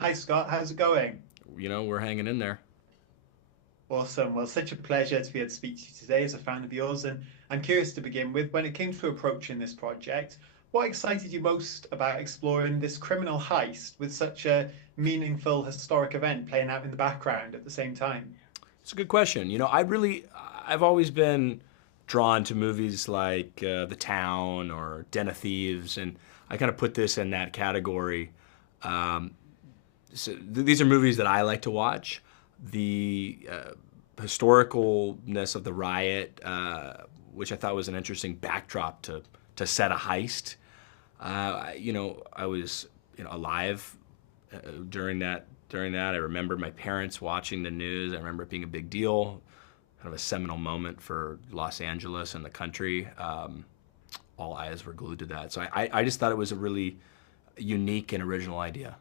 Hi, Scott. How's it going? We're hanging in there. Awesome. Well, such a pleasure to be able to speak to you today as a fan of yours. And I'm curious to begin with, when it came to approaching this project, what excited you most about exploring this criminal heist with such a meaningful historic event playing out in the background at the same time? It's a good question. I've always been drawn to movies like The Town or Den of Thieves, and I kind of put this in that category. Um, these are movies that I like to watch. The historicalness of the riot, which I thought was an interesting backdrop to set a heist. I was alive during that. I remember my parents watching the news. I remember it being a big deal, kind of a seminal moment for Los Angeles and the country. All eyes were glued to that. So I just thought it was a really unique and original idea.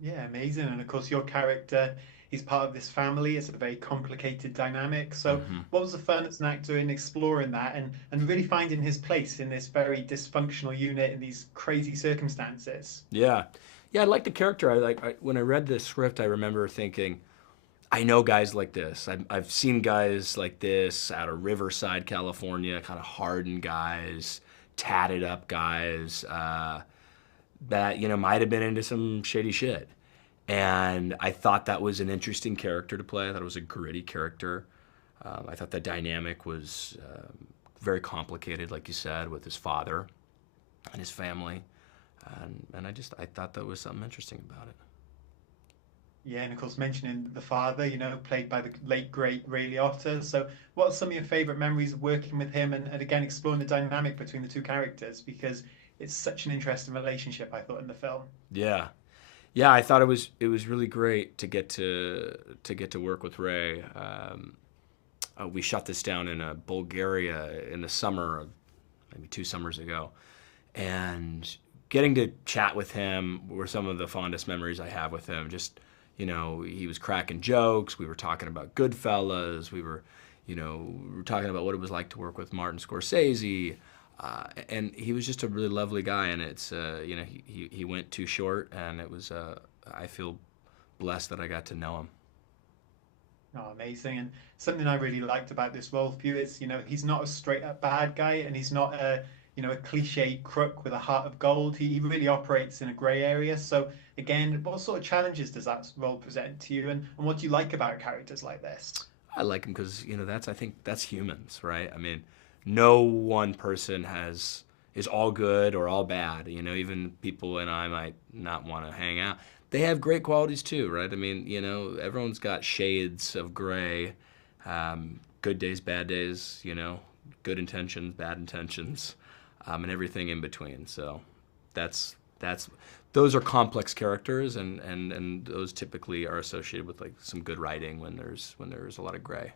Yeah, amazing. And of course, your character, he's part of this family. It's a very complicated dynamic. So, Hmm. what was the fun as an actor in exploring that and really finding his place in this very dysfunctional unit in these crazy circumstances? Yeah, yeah, I like the character. When I read the script, I remember thinking, I know guys like this. I've seen guys like this out of Riverside, California, kind of hardened guys, tatted up guys that might have been into some shady shit. And I thought that was an interesting character to play. I thought it was a gritty character. I thought the dynamic was very complicated, like you said, with his father and his family. And I thought that was something interesting about it. Yeah, and of course, mentioning the father, played by the late great Ray Liotta. So, what are some of your favorite memories of working with him and again exploring the dynamic between the two characters? Because it's such an interesting relationship, I thought, in the film. Yeah, yeah, I thought it was really great to get to work with Ray. We shot this down in Bulgaria in the summer, maybe 2 summers ago, and getting to chat with him were some of the fondest memories I have with him. Just he was cracking jokes. We were talking about Goodfellas. We were talking about what it was like to work with Martin Scorsese. And he was just a really lovely guy, and he went too short, and it was I feel blessed that I got to know him. Oh, amazing. And something I really liked about this role for you is, he's not a straight up bad guy and he's not a cliche crook with a heart of gold. He really operates in a gray area. So again, what sort of challenges does that role present to you and what do you like about characters like this? I like him because that's I think that's humans, right? I mean, no one person is all good or all bad. Even people and I might not want to hang out. They have great qualities too, right? I mean, everyone's got shades of gray. Good days, bad days. Good intentions, bad intentions, and everything in between. So that's those are complex characters, and those typically are associated with like some good writing when there's a lot of gray.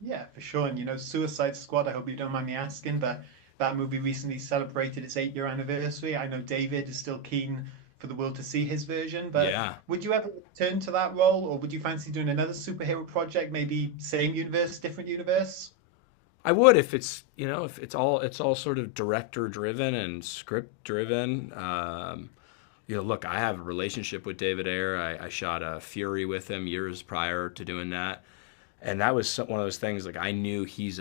Yeah, for sure. And Suicide Squad, I hope you don't mind me asking, but that movie recently celebrated its 8-year anniversary. I know David is still keen for the world to see his version, but Yeah, would you ever return to that role, or would you fancy doing another superhero project, maybe same universe, different universe? I would if it's all sort of director driven and script driven. Look, I have a relationship with David Ayer. I shot a Fury with him years prior to doing that, and that was one of those things. Like I knew he's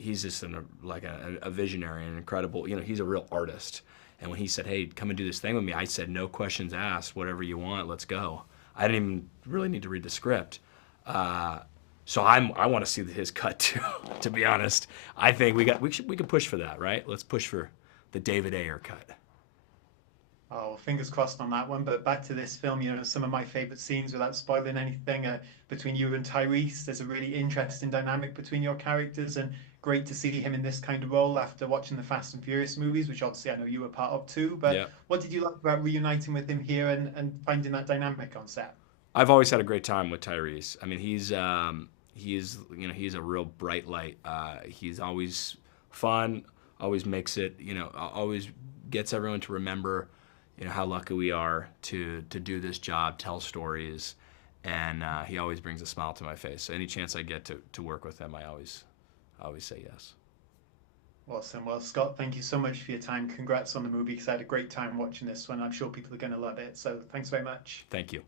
just like a visionary and incredible. He's a real artist. And when he said, "Hey, come and do this thing with me," I said, "No questions asked. Whatever you want, let's go." I didn't even really need to read the script. Uh, so I want to see his cut too. To be honest, I think we could push for that, right? Let's push for the David Ayer cut. Oh, fingers crossed on that one. But back to this film, some of my favorite scenes without spoiling anything between you and Tyrese. There's a really interesting dynamic between your characters, and great to see him in this kind of role after watching the Fast and Furious movies, which obviously I know you were part of too. But Yeah, what did you like about reuniting with him here and finding that dynamic on set? I've always had a great time with Tyrese. I mean, he's a real bright light. He's always fun, always makes it, always gets everyone to remember, how lucky we are to do this job, tell stories, and he always brings a smile to my face. So any chance I get to work with him, I always say yes. Awesome. Well, Scott, thank you so much for your time. Congrats on the movie because I had a great time watching this one. I'm sure people are going to love it. So thanks very much. Thank you.